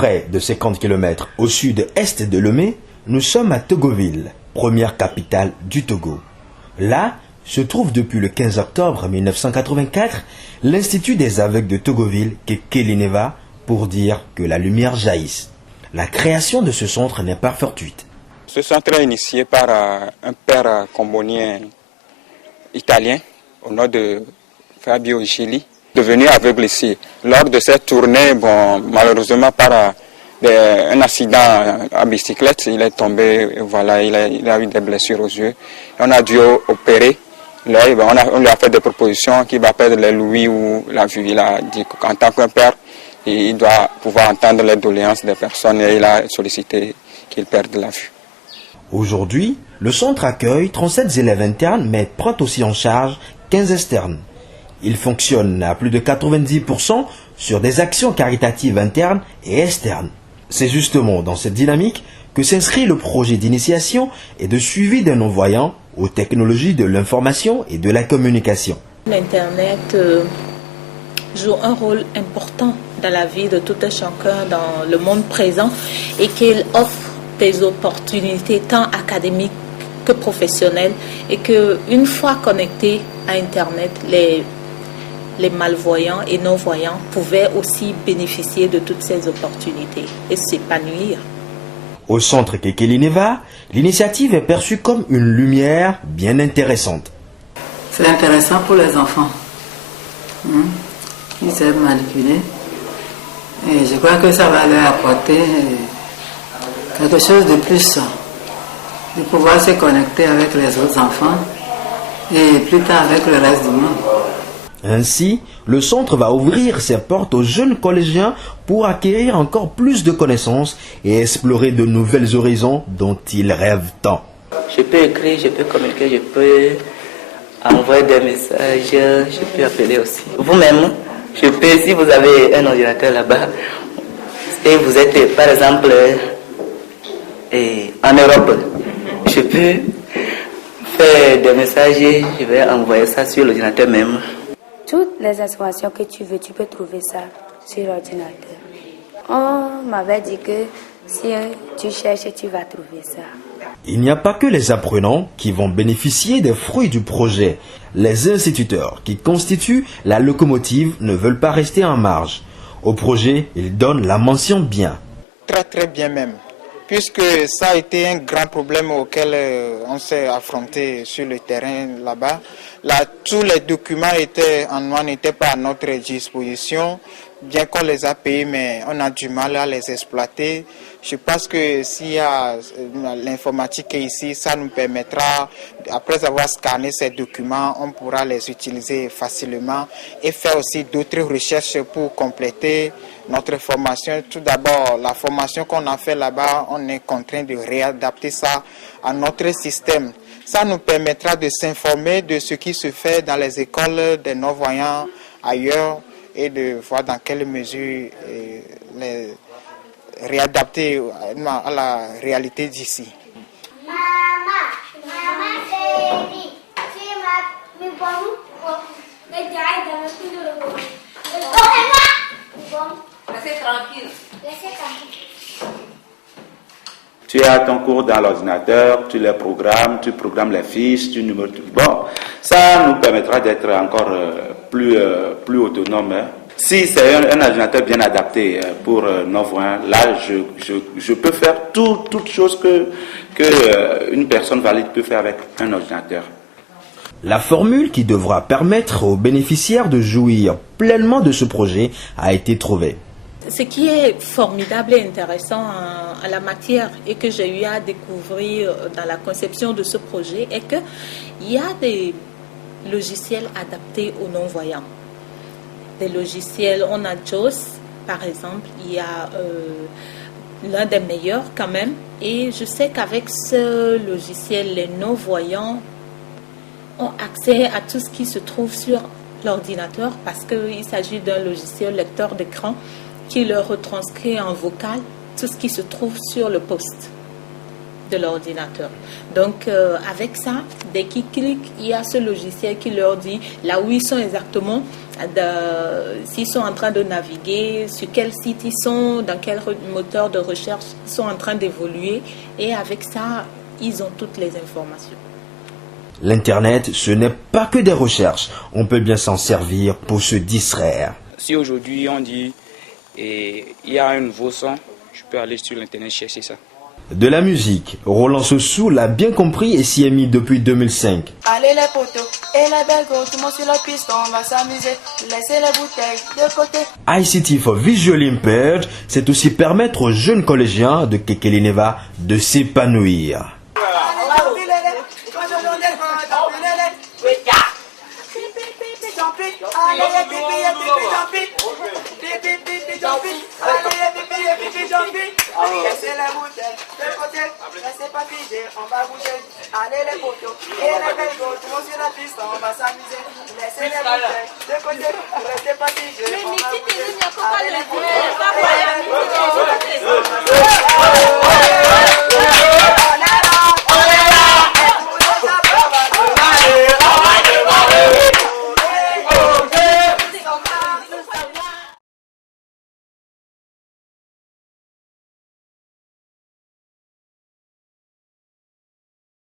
près de 50 km au sud-est de Lomé, nous sommes à Togoville, première capitale du Togo. Là se trouve depuis le 15 octobre 1984 l'Institut des aveugles de Togoville, Kekelineva, pour dire que la lumière jaillisse. La création de ce centre n'est pas fortuite. Ce centre est initié par un père combonien italien au nom de Fabio Gili, devenu aveugle ici. Lors de cette tournée, malheureusement par un accident à bicyclette, il est tombé, voilà, il a eu des blessures aux yeux. Et on a dû opérer l'œil, on lui a fait des propositions qu'il va perdre l'ouïe ou la vue. Il a dit qu'en tant qu'un père, il doit pouvoir entendre les doléances des personnes et il a sollicité qu'il perde la vue. Aujourd'hui, le centre accueille 37 élèves internes mais prend aussi en charge 15 externes. Il fonctionne à plus de 90% sur des actions caritatives internes et externes. C'est justement dans cette dynamique que s'inscrit le projet d'initiation et de suivi des non-voyants aux technologies de l'information et de la communication. L'Internet joue un rôle important dans la vie de tout un chacun dans le monde présent et qu'il offre des opportunités tant académiques que professionnelles et qu'une fois connectés à Internet, les malvoyants et non-voyants pouvaient aussi bénéficier de toutes ces opportunités et s'épanouir. Au centre Kekelineva, l'initiative est perçue comme une lumière bien intéressante. C'est intéressant pour les enfants. Ils aiment manipuler. Et je crois que ça va leur apporter quelque chose de plus, de pouvoir se connecter avec les autres enfants et plus tard avec le reste du monde. Ainsi, le centre va ouvrir ses portes aux jeunes collégiens pour acquérir encore plus de connaissances et explorer de nouvelles horizons dont ils rêvent tant. Je peux écrire, je peux communiquer, je peux envoyer des messages, je peux appeler aussi. Vous-même, je peux, si vous avez un ordinateur là-bas et vous êtes par exemple en Europe, je peux faire des messages, je vais envoyer ça sur l'ordinateur même. Toutes les informations que tu veux, tu peux trouver ça sur l'ordinateur. On m'avait dit que si tu cherches, tu vas trouver ça. Il n'y a pas que les apprenants qui vont bénéficier des fruits du projet. Les instituteurs qui constituent la locomotive ne veulent pas rester en marge. Au projet, ils donnent la mention bien. Très bien même, puisque ça a été un grand problème auquel on s'est affronté sur le terrain là-bas. Là, tous les documents n'étaient pas à notre disposition, bien qu'on les a payés, mais on a du mal à les exploiter. Je pense que s'il y a l'informatique ici, ça nous permettra, après avoir scanné ces documents, on pourra les utiliser facilement et faire aussi d'autres recherches pour compléter notre formation. Tout d'abord, la formation qu'on a fait là-bas, on est contraint de réadapter ça à notre système. Ça nous permettra de s'informer de ce qui se fait dans les écoles des non-voyants ailleurs et de voir dans quelle mesure les réadapter à la réalité d'ici. Tu as ton cours dans l'ordinateur, tu les programmes, tu programmes les fiches, tu numéros. Bon, ça nous permettra d'être encore plus autonome. Hein. Si c'est un ordinateur bien adapté pour non-voyants, là, je peux faire toutes choses que une personne valide peut faire avec un ordinateur. La formule qui devra permettre aux bénéficiaires de jouir pleinement de ce projet a été trouvée. Ce qui est formidable et intéressant à la matière et que j'ai eu à découvrir dans la conception de ce projet est qu'il y a des logiciels adaptés aux non-voyants. Des logiciels, on a JAWS par exemple, il y a l'un des meilleurs quand même. Et je sais qu'avec ce logiciel, les non-voyants ont accès à tout ce qui se trouve sur l'ordinateur parce qu'il s'agit d'un logiciel lecteur d'écran qui leur retranscrit en vocal tout ce qui se trouve sur le poste de l'ordinateur. Donc, avec ça, dès qu'ils cliquent, il y a ce logiciel qui leur dit là où ils sont exactement, s'ils sont en train de naviguer, sur quel site ils sont, dans quel moteur de recherche ils sont en train d'évoluer. Et avec ça, ils ont toutes les informations. L'Internet, ce n'est pas que des recherches. On peut bien s'en servir pour se distraire. Si aujourd'hui on dit il y a un nouveau son, je peux aller sur l'Internet chercher ça. De la musique, Roland Sossou l'a bien compris et s'y est mis depuis 2005. Allez les poteaux et les belles go, tout le monde sur la piste, on va s'amuser, laissez les bouteilles de côté. ICT for Visually Impaired, c'est aussi permettre aux jeunes collégiens de Kekeleneva de s'épanouir. Laissez la bouteille de côté, laissez pas figer, on va bouger. Allez les poteaux et les belles go, tout le monde sur la piste, on va s'amuser. Laissez les bouteilles de côté, laissez pas figer, on va bouger. Allez les poteaux et les belles go, tout le monde sur la piste, on va s'amuser.